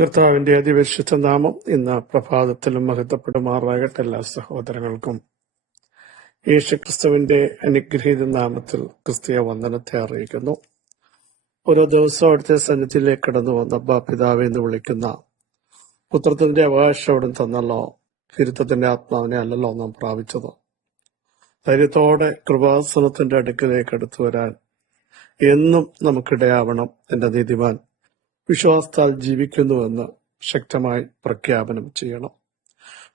കർത്താവിന്റെ അതിപരിശുദ്ധ നാമം ഇന്ന് പ്രഭാതത്തിലും മഹത്വപ്പെടുമാറാകട്ടെ. എല്ലാ സഹോദരങ്ങൾക്കും യേശുക്രിസ്തുവിന്റെ അനുഗ്രഹീത നാമത്തിൽ ക്രിസ്തീയ വന്ദനത്തെ അറിയിക്കുന്നു. ഓരോ ദിവസവും അവിടുത്തെ സന്നിധിയിലേക്ക് കടന്നു വന്ന അബ്ബാ പിതാവെ എന്ന് വിളിക്കുന്ന പുത്രത്തിന്റെ അവകാശം അവിടെ തന്നല്ലോ, തിരുത്തത്തിന്റെ ആത്മാവിനെ അല്ലല്ലോ നാം പ്രാപിച്ചത്. ധൈര്യത്തോടെ കൃപാസനത്തിന്റെ അടുക്കിലേക്ക് അടുത്തു വരാൻ എന്നും നമുക്കിടയാവണം. എന്റെ നീതിമാൻ വിശ്വാസത്താൽ ജീവിക്കുന്നുവെന്ന് ശക്തമായി പ്രഖ്യാപനം ചെയ്യണം.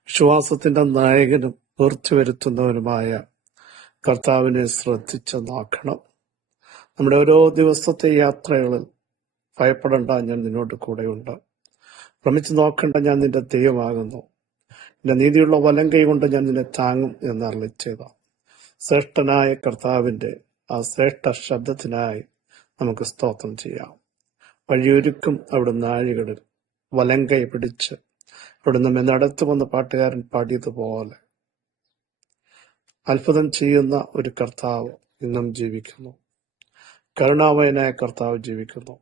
വിശ്വാസത്തിന്റെ നായകനും ഉയർത്തിവരുത്തുന്നവനുമായ കർത്താവിനെ ശ്രദ്ധിച്ച് നോക്കണം. നമ്മുടെ ഓരോ ദിവസത്തെ യാത്രകളിൽ ഭയപ്പെടേണ്ട, ഞാൻ നിന്നോട് കൂടെയുണ്ട്. ഭ്രമിച്ചു നോക്കണ്ട, ഞാൻ നിന്റെ ദൈവമാകുന്നു. എന്റെ നീതിയുള്ള വലങ്കൈ കൊണ്ട് ഞാൻ നിന്നെ താങ്ങും എന്ന് അരുളിച്ചെയ്ത ശ്രേഷ്ഠനായ കർത്താവിന്റെ ആ ശ്രേഷ്ഠ ശബ്ദത്തിനായി നമുക്ക് സ്തോത്രം ചെയ്യാം. വഴിയൊരുക്കും അവിടുന്ന് ആഴികളിൽ വലങ്കൈ പിടിച്ച് അവിടുന്ന് നമ്മെ നടത്തുമെന്ന് പാട്ടുകാരൻ പാടിയതുപോലെ അത്ഭുതം ചെയ്യുന്ന ഒരു കർത്താവ് ഇന്നും ജീവിക്കുന്നു. കരുണാമയനായ കർത്താവ് ജീവിക്കുന്നു.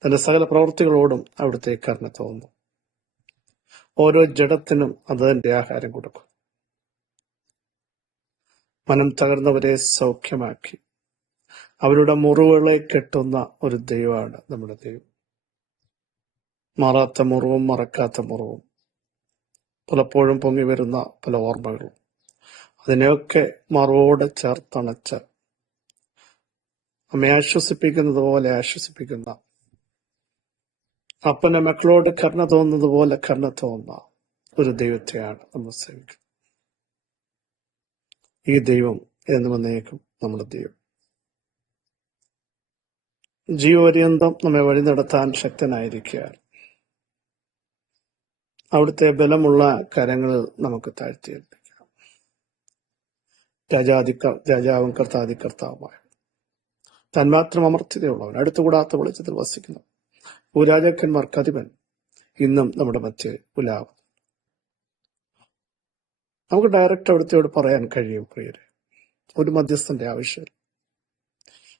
തന്റെ സകല പ്രവൃത്തികളോടും അവിടുത്തെ കരുണ തോന്നുന്നു. ഓരോ ജഡത്തിനും അതിന്റെ ആഹാരം കൊടുക്കും. മനം തകർന്നവരെ സൗഖ്യമാക്കി അവരുടെ മുറിവുകളെ കെട്ടുന്ന ഒരു ദൈവമാണ് നമ്മുടെ ദൈവം. മാറാത്ത മുറിവും മറക്കാത്ത മുറിവും, പലപ്പോഴും പൊങ്ങി വരുന്ന പല ഓർമ്മകളും, അതിനെയൊക്കെ മറവോട് ചേർത്തണച്ച് നമ്മെ ആശ്വസിപ്പിക്കുന്നത് പോലെ ആശ്വസിപ്പിക്കുന്ന, അപ്പന്റെ മക്കളോട് കരുണ തോന്നുന്നത് പോലെ കരുണ തോന്നുന്ന ഒരു ദൈവത്തെയാണ് നമ്മൾ സേവിക്കുന്നത്. ഈ ദൈവം എന്ന് വന്നേക്കും നമ്മുടെ ദൈവം. ജീവപര്യന്തം നമ്മെ വഴി നടത്താൻ ശക്തനായിരിക്കാൻ അവിടുത്തെ ബലമുള്ള കരങ്ങളിൽ നമുക്ക് താഴ്ത്തിയേൽപ്പിക്കാം. രാജാവും കർത്താവുമായ തന്മാത്രം അമർത്യതയുള്ളവൻ, അടുത്തുകൂടാത്ത വെളിച്ചത്തിൽ വസിക്കുന്നു ഭൂരാജാക്കന്മാർക്ക് അധിപൻ, ഇന്നും നമ്മുടെ മധ്യേ ഉലാവും. നമുക്ക് ഡയറക്റ്റ് അവിടുത്തെയോട് പറയാൻ കഴിയും, പ്രിയരെ, ഒരു മധ്യസ്ഥന്റെ ആവശ്യമില്ല.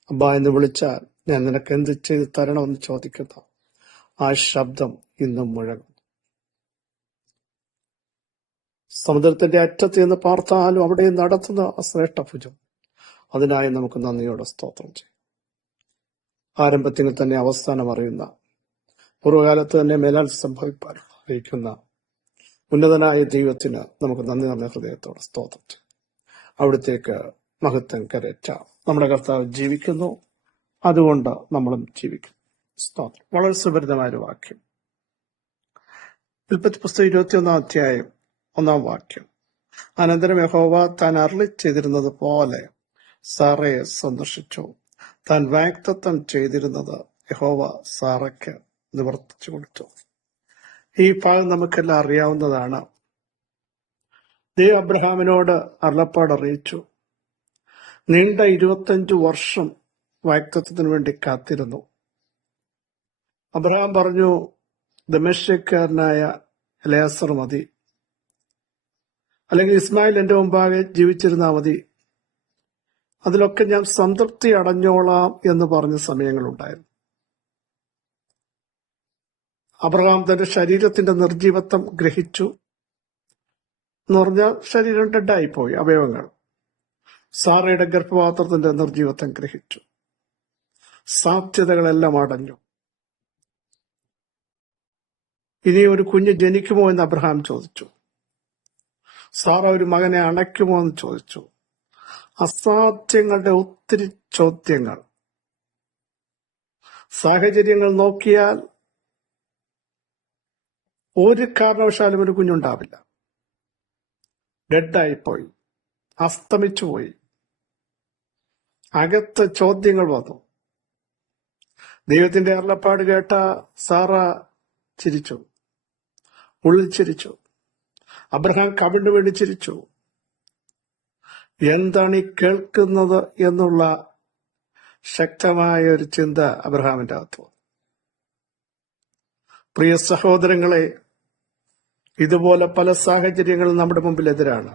അബ്ബാ എന്ന് വിളിച്ചാൽ ഞാൻ നിനക്ക് എന്ത് ചെയ്ത് തരണമെന്ന് ചോദിക്കുന്ന ആ ശബ്ദം ഇന്നും മുഴങ്ങും. സമുദ്രത്തിന്റെ അറ്റത്ത് നിന്ന് പാർത്താലും അവിടെ നടത്തുന്ന ആ ശ്രേഷ്ഠ ഭുജം, അതിനായി നമുക്ക് നന്ദിയോടെ സ്തോത്രം ചെയ്യും. ആരംഭത്തിൽ തന്നെ അവസാനം അറിയുന്ന, പൂർവ്വകാലത്ത് തന്നെ മേലാൽ സംഭവിപ്പാൻ അറിയിക്കുന്ന ഉന്നതനായ ദൈവത്തിന് നമുക്ക് നന്ദി നിറഞ്ഞ ഹൃദയത്തോടെ സ്തോത്രം ചെയ്യും. അവിടത്തേക്ക് മഹത്വം കരേറ്റാം. നമ്മുടെ കർത്താവ് ജീവിക്കുന്നു, അതുകൊണ്ട് നമ്മളും ജീവിക്കും. സ്തോത്രം. വളരെ സുപരിതമായ ഒരു വാക്യം. ഉൽപ്പത്തി പുസ്തകം 21 അധ്യായം 1 വാക്യം. അനന്തരം യഹോവ താൻ അരുളി ചെയ്തിരുന്നത് പോലെ സാറയെ സന്ദർശിച്ചു. താൻ വാഗ്ദത്തം ചെയ്തിരുന്നത് യഹോവ സാറയ്ക്ക് നിവർത്തിച്ചു കൊടുത്തു. ഈ ഭാഗം നമുക്കെല്ലാം അറിയാവുന്നതാണ്. ദൈവം അബ്രഹാമിനോട് അരുളപ്പാട് അറിയിച്ചു. നീണ്ട 25 വർഷം വാഗ്ദത്തത്തിന് വേണ്ടി കാത്തിരുന്നു. അബ്രഹാം പറഞ്ഞു, ദമേശ്യക്കാരനായ എലയാസർ മതി, അല്ലെങ്കിൽ ഇസ്മായിൽ എന്റെ മുമ്പാകെ ജീവിച്ചിരുന്നാൽ മതി, അതിലൊക്കെ ഞാൻ സംതൃപ്തി അടഞ്ഞോളാം എന്ന് പറഞ്ഞ സമയങ്ങളുണ്ടായിരുന്നു. അബ്രഹാം തന്റെ ശരീരത്തിന്റെ നിർജീവത്വം ഗ്രഹിച്ചു. എന്ന് പറഞ്ഞാൽ ശരീരം ഡെഡായിപ്പോയി, അവയവങ്ങൾ. സാറയുടെ ഗർഭപാത്രത്തിന്റെ നിർജീവത്വം ഗ്രഹിച്ചു. സാധ്യതകളെല്ലാം അടഞ്ഞു. ഇനി ഒരു കുഞ്ഞ് ജനിക്കുമോ എന്ന് അബ്രഹാം ചോദിച്ചു. സാറ ഒരു മകനെ അണയ്ക്കുമോ എന്ന് ചോദിച്ചു. അസാധ്യങ്ങളുടെ ഒത്തിരി ചോദ്യങ്ങൾ. സാഹചര്യങ്ങൾ നോക്കിയാൽ ഒരു കാരണവശാലും ഒരു കുഞ്ഞുണ്ടാവില്ല. ഡെഡായിപ്പോയി, അസ്തമിച്ചുപോയി. അകത്ത് ചോദ്യങ്ങൾ വന്നു. ദൈവത്തിന്റെ അരുളപ്പാട് കേട്ട സാറ ചിരിച്ചു, ഉള്ളിൽ ചിരിച്ചു. അബ്രഹാം കവിണ്ണു വേണ്ടി ചിരിച്ചു. എന്താണ് ഈ കേൾക്കുന്നത് എന്നുള്ള ശക്തമായ ഒരു ചിന്ത അബ്രഹാമിന്റെ അകത്ത്. പ്രിയ സഹോദരങ്ങളെ, ഇതുപോലെ പല സാഹചര്യങ്ങളും നമ്മുടെ മുമ്പിൽ എതിരാണ്.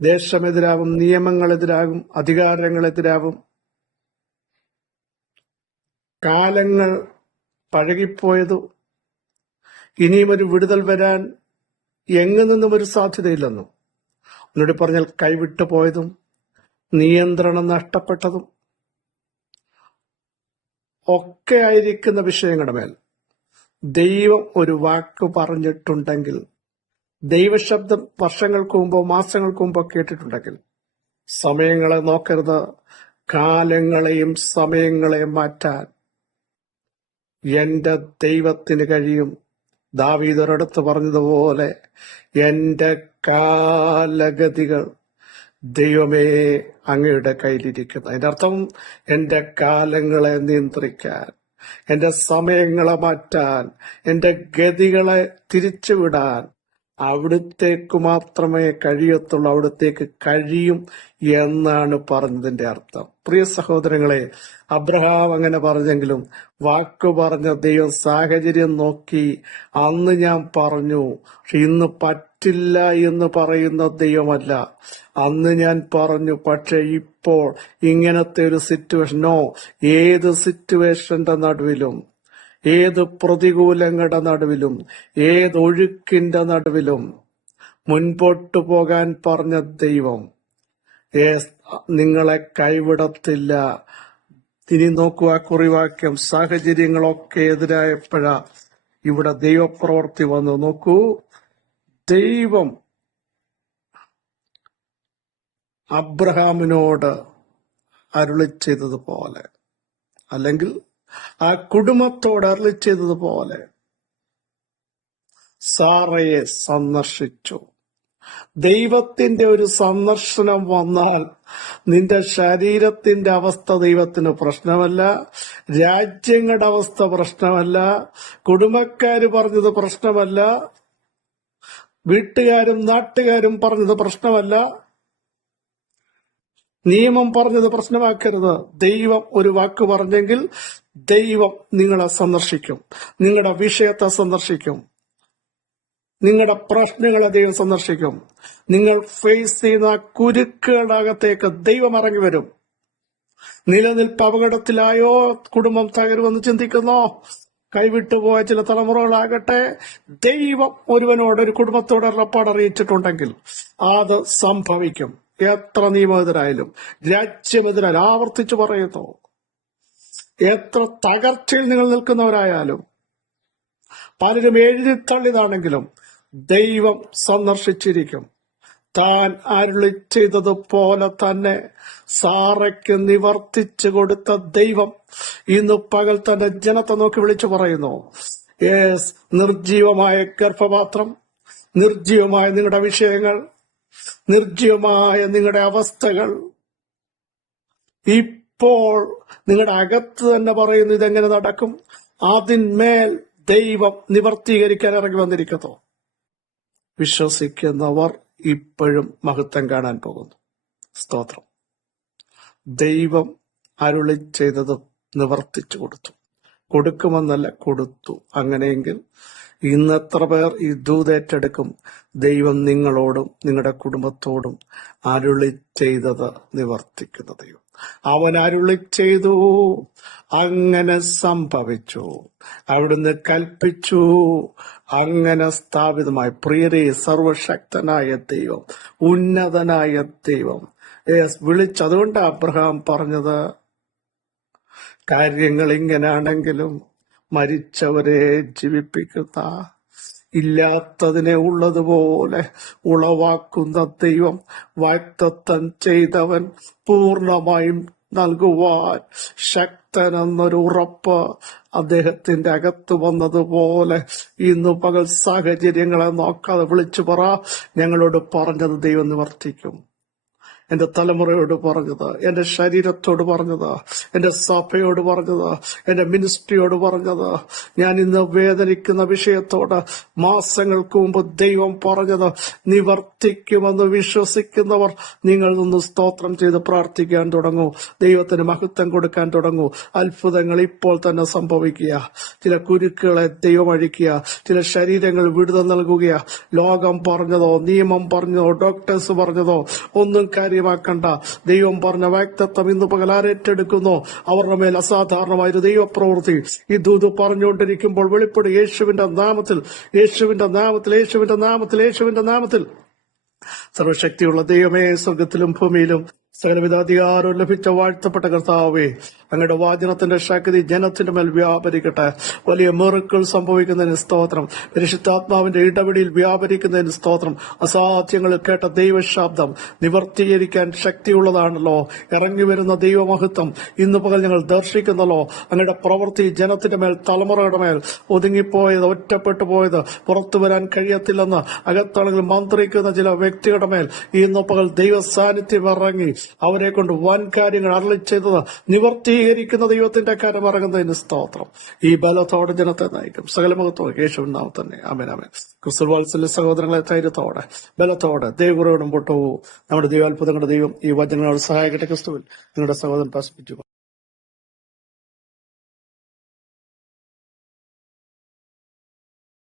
ദേശമെതിരാകും, നിയമങ്ങളെതിരാകും, അധികാരങ്ങളെതിരാകും. കാലങ്ങൾ പഴകിപ്പോയതും ഇനിയും ഒരു വിടുതൽ വരാൻ എങ്ങു നിന്നും ഒരു സാധ്യതയില്ലെന്നും, ഒന്നുകൂടി പറഞ്ഞാൽ കൈവിട്ടു പോയതും നിയന്ത്രണം നഷ്ടപ്പെട്ടതും ഒക്കെ ആയിരിക്കുന്ന വിഷയങ്ങളുടെ മേൽ ദൈവം ഒരു വാക്ക് പറഞ്ഞിട്ടുണ്ടെങ്കിൽ, ദൈവശബ്ദം വർഷങ്ങൾക്ക് മുമ്പോ മാസങ്ങൾക്ക് മുമ്പോ കേട്ടിട്ടുണ്ടെങ്കിൽ, സമയങ്ങളെ നോക്കരുത്, കാലങ്ങളെയും സമയങ്ങളെയും മാറ്റാൻ എന്റെ ദൈവത്തിന് കഴിയും. ദാവീദ് ഒരിടത്ത് പറഞ്ഞതുപോലെ, എന്റെ കാലഗതികൾ ദൈവമേ അങ്ങയുടെ കയ്യിലിരിക്കുന്നു. അതിന്റെ അർത്ഥം എന്റെ കാലങ്ങളെ നിയന്ത്രിക്കാൻ, എന്റെ സമയങ്ങളെ മാറ്റാൻ, എന്റെ ഗതികളെ തിരിച്ചുവിടാൻ അവിടുത്തേക്ക് മാത്രമേ കഴിയത്തുള്ളൂ, അവിടുത്തേക്ക് കഴിയും എന്നാണ് പറഞ്ഞതിന്റെ അർത്ഥം. പ്രിയ സഹോദരങ്ങളെ, അബ്രഹാം അങ്ങനെ പറഞ്ഞെങ്കിലും വാക്ക് പറഞ്ഞ ദൈവം സാഹചര്യം നോക്കി അന്ന് ഞാൻ പറഞ്ഞു, പക്ഷെ ഇന്ന് പറ്റില്ല എന്ന് പറയുന്ന ദൈവമല്ല. അന്ന് ഞാൻ പറഞ്ഞു, പക്ഷെ ഇപ്പോൾ ഇങ്ങനത്തെ ഒരു സിറ്റുവേഷനോ, ഏത് സിറ്റുവേഷന്റെ നടുവിലും, ഏത് പ്രതികൂലങ്ങളുടെ നടുവിലും, ഏതൊഴുക്കിന്റെ നടുവിലും മുൻപോട്ടു പോകാൻ പറഞ്ഞ ദൈവം നിങ്ങളെ കൈവിടത്തില്ല. ഇനി നോക്കുക, കുറിവാക്യം, സാഹചര്യങ്ങളൊക്കെ എതിരായപ്പോഴാ ഇവിടെ ദൈവപ്രവൃത്തി വന്നു. നോക്കൂ, ദൈവം അബ്രഹാമിനോട് അരുളി ചെയ്തതുപോലെ, അല്ലെങ്കിൽ ആ കുടുംബത്തോട് അരുളി ചെയ്തതുപോലെ സാറയെ സന്ദർശിച്ചു. ദൈവത്തിന്റെ ഒരു സന്ദർശനം വന്നാൽ നിന്റെ ശരീരത്തിന്റെ അവസ്ഥ ദൈവത്തിന് പ്രശ്നമല്ല, രാജ്യങ്ങളുടെ അവസ്ഥ പ്രശ്നമല്ല, കുടുംബക്കാര് പറഞ്ഞത് പ്രശ്നമല്ല, വീട്ടുകാരും നാട്ടുകാരും പറഞ്ഞത് പ്രശ്നമല്ല, നിയമം പറഞ്ഞത് പ്രശ്നമാക്കരുത്. ദൈവം ഒരു വാക്ക് പറഞ്ഞെങ്കിൽ ദൈവം നിങ്ങളെ സന്ദർശിക്കും, നിങ്ങളുടെ വിഷയത്തെ സന്ദർശിക്കും, നിങ്ങളുടെ പ്രശ്നങ്ങളെ ദൈവം സന്ദർശിക്കും. നിങ്ങൾ ഫേസ് ചെയ്യുന്ന കുരുക്കുകളുടെ അകത്തേക്ക് ദൈവം ഇറങ്ങി വരും. നിലനിൽപ്പ് അപകടത്തിലായോ, കുടുംബം തകരുമെന്ന് ചിന്തിക്കുന്നോ, കൈവിട്ടുപോയ ചില തലമുറകളാകട്ടെ, ദൈവം ഒരുവനോട്, ഒരു കുടുംബത്തോട് ഉറപ്പാട് അറിയിച്ചിട്ടുണ്ടെങ്കിൽ അത് സംഭവിക്കും. എത്ര നിയമമെതിരായാലും, രാജ്യമെതിരായാലും, ആവർത്തിച്ചു പറയുന്നു, എത്ര തകർച്ചയിൽ നിങ്ങൾ നിൽക്കുന്നവരായാലും, പലരും എഴുതിത്തള്ളിയതാണെങ്കിലും ദൈവം സന്ദർശിച്ചിരിക്കും. താൻ അരുളി ചെയ്തതുപോലെ തന്നെ സാറയ്ക്ക് നിവർത്തിച്ചു കൊടുത്ത ദൈവം ഇന്ന് പകൽ തന്റെ ജനത്തെ നോക്കി വിളിച്ചു പറയുന്നു, നിർജീവമായ ഗർഭപാത്രം, നിർജീവമായ നിങ്ങളുടെ വിഷയങ്ങൾ, നിർജീവമായ നിങ്ങളുടെ അവസ്ഥകൾ ഇപ്പോൾ നിങ്ങളുടെ അകത്ത് തന്നെ പറയുന്നു, ഇതെങ്ങനെ നടക്കും? അതിന്മേൽ ദൈവം നിവർത്തീകരിക്കാൻ ഇറങ്ങി വന്നിരിക്കുന്നു. വിശ്വസിക്കുന്നവർ ഇപ്പോഴും മഹത്വം കാണാൻ പോകുന്നു. സ്തോത്രം. ദൈവം അരുളി ചെയ്തത് നിവർത്തിച്ചു കൊടുത്തു. കൊടുക്കുമെന്നല്ല, കൊടുത്തു. അങ്ങനെയെങ്കിൽ ഇന്നെത്ര പേർ ഈ ദൂതേറ്റെടുക്കും? ദൈവം നിങ്ങളോടും നിങ്ങളുടെ കുടുംബത്തോടും അരുളി ചെയ്തത് നിവർത്തിക്കുന്ന ദൈവം. അവൻ അരുളി ചെയ്തു, അങ്ങനെ സംഭവിച്ചു. അവിടുന്ന് കൽപ്പിച്ചു, അങ്ങനെ സ്ഥാപിതമായി. പ്രിയരെ, സർവശക്തനായ ദൈവം, ഉന്നതനായ ദൈവം വിളിച്ചതുകൊണ്ട് അബ്രഹാം പറഞ്ഞത്, കാര്യങ്ങൾ ഇങ്ങനാണെങ്കിലും മരിച്ചവരെ ജീവിപ്പിക്കുന്ന, ഇല്ലാത്തതിനെ ഉള്ളതുപോലെ ഉളവാക്കുന്ന ദൈവം, വാഗ്ദത്തം ചെയ്തവൻ പൂർണ്ണമായും നൽകുവാൻ ശക്തനെന്നൊരു ഉറപ്പ് അദ്ദേഹത്തിന്റെ അകത്ത് വന്നതുപോലെ ഇന്ന് പകൽ സാഹചര്യങ്ങളെ നോക്കാതെ വിളിച്ചു പറ, ഞങ്ങളോട് പറഞ്ഞത് ദൈവം നിവർത്തിക്കും. എന്റെ തലമുറയോട് പറഞ്ഞത്, എന്റെ ശരീരത്തോട് പറഞ്ഞത്, എന്റെ സഭയോട് പറഞ്ഞത്, എന്റെ മിനിസ്ട്രിയോട് പറഞ്ഞത്, ഞാൻ ഇന്ന് വേദനിക്കുന്ന വിഷയത്തോട് മാസങ്ങൾക്ക് മുമ്പ് ദൈവം പറഞ്ഞത് നിവർത്തിക്കുമെന്ന് വിശ്വസിക്കുന്നവർ നിങ്ങൾ നിന്ന് സ്തോത്രം ചെയ്ത് പ്രാർത്ഥിക്കാൻ തുടങ്ങൂ. ദൈവത്തിന് മഹത്വം കൊടുക്കാൻ തുടങ്ങൂ. അത്ഭുതങ്ങൾ ഇപ്പോൾ തന്നെ സംഭവിക്കുക. ചില കുരുക്കുകളെ ദൈവം അഴിക്കുക. ചില ശരീരങ്ങൾ വിടുതൽ നൽകുക. ലോകം പറഞ്ഞതോ, നിയമം പറഞ്ഞതോ, ഡോക്ടേഴ്സ് പറഞ്ഞതോ ഒന്നും കാര്യം കാര്യമാക്കണ്ട. ദൈവം പറഞ്ഞ വാഗ്ദത്തം ഇന്ന് പകൽ ആരേറ്റെടുക്കുന്നു, അവരുടെ മേൽ അസാധാരണമായൊരു ദൈവപ്രവൃത്തി ഈ ദൂത് പറഞ്ഞുകൊണ്ടിരിക്കുമ്പോൾ വെളിപ്പെടും. യേശുവിന്റെ നാമത്തിൽ, യേശുവിന്റെ നാമത്തിൽ, യേശുവിന്റെ നാമത്തിൽ, യേശുവിന്റെ നാമത്തിൽ. സർവശക്തിയുള്ള ദൈവമേ, സ്വർഗത്തിലും ഭൂമിയിലും സകലവിധ അധികാരവും ലഭിച്ച വാഴ്ത്തപ്പെട്ട കർത്താവേ, അങ്ങയുടെ വാചനത്തിന്റെ ശക്തി ജനത്തിന്റെ മേൽ വ്യാപരിക്കട്ടെ. വലിയ മിറക്കിൾ സംഭവിക്കുന്നതിന് സ്തോത്രം. പരിശുദ്ധാത്മാവിന്റെ ഇടപെടിയിൽ വ്യാപരിക്കുന്നതിന് സ്തോത്രം. അസാധ്യങ്ങളിൽ കേട്ട ദൈവശബ്ദം നിവർത്തീകരിക്കാൻ ശക്തിയുള്ളതാണല്ലോ. ഇറങ്ങി വരുന്ന ദൈവമഹത്വം ഇന്ന് പകൽ ഞങ്ങൾ ദർശിക്കുന്നല്ലോ. അങ്ങയുടെ പ്രവൃത്തി ജനത്തിന്റെ മേൽ, തലമുറയുടെ മേൽ ഒതുങ്ങിപ്പോയത്, ഒറ്റപ്പെട്ടു പോയത്, പുറത്തു വരാൻ കഴിയത്തില്ലെന്ന് അകത്തളങ്ങളിൽ മന്ത്രിക്കുന്ന ചില വ്യക്തികളുടെ മേൽ ഇന്ന് പകൽ ദൈവ സാന്നിധ്യം ഇറങ്ങി അവരെ കൊണ്ട് വൻ കാര്യങ്ങൾ അരുളി ചെയ്തത് നിവർത്തീകരിക്കുന്ന ദൈവത്തിന്റെ കരം ഇറങ്ങുന്നതിന് സ്തോത്രം. ഈ ബലത്തോടെ ജനത്തെ നയിക്കും. സകലമുഖത്തോടെ യേശുവിൻ നാമത്തിൽ തന്നെ ആമേൻ, ആമേൻ. ക്രിസ്തുവാത്സല്യ സഹോദരങ്ങളെ, ധൈര്യത്തോടെ, ബലത്തോടെ, ദൈവകൃപയോടും പൊട്ടവും നമ്മുടെ ദൈവാത്ഭുതങ്ങളുടെ ദൈവം ഈ വചനങ്ങൾ സഹായിക്കട്ടെ. ക്രിസ്തുവിൽ നിങ്ങളുടെ സഹോദരൻ പാസ്പിച്ചു.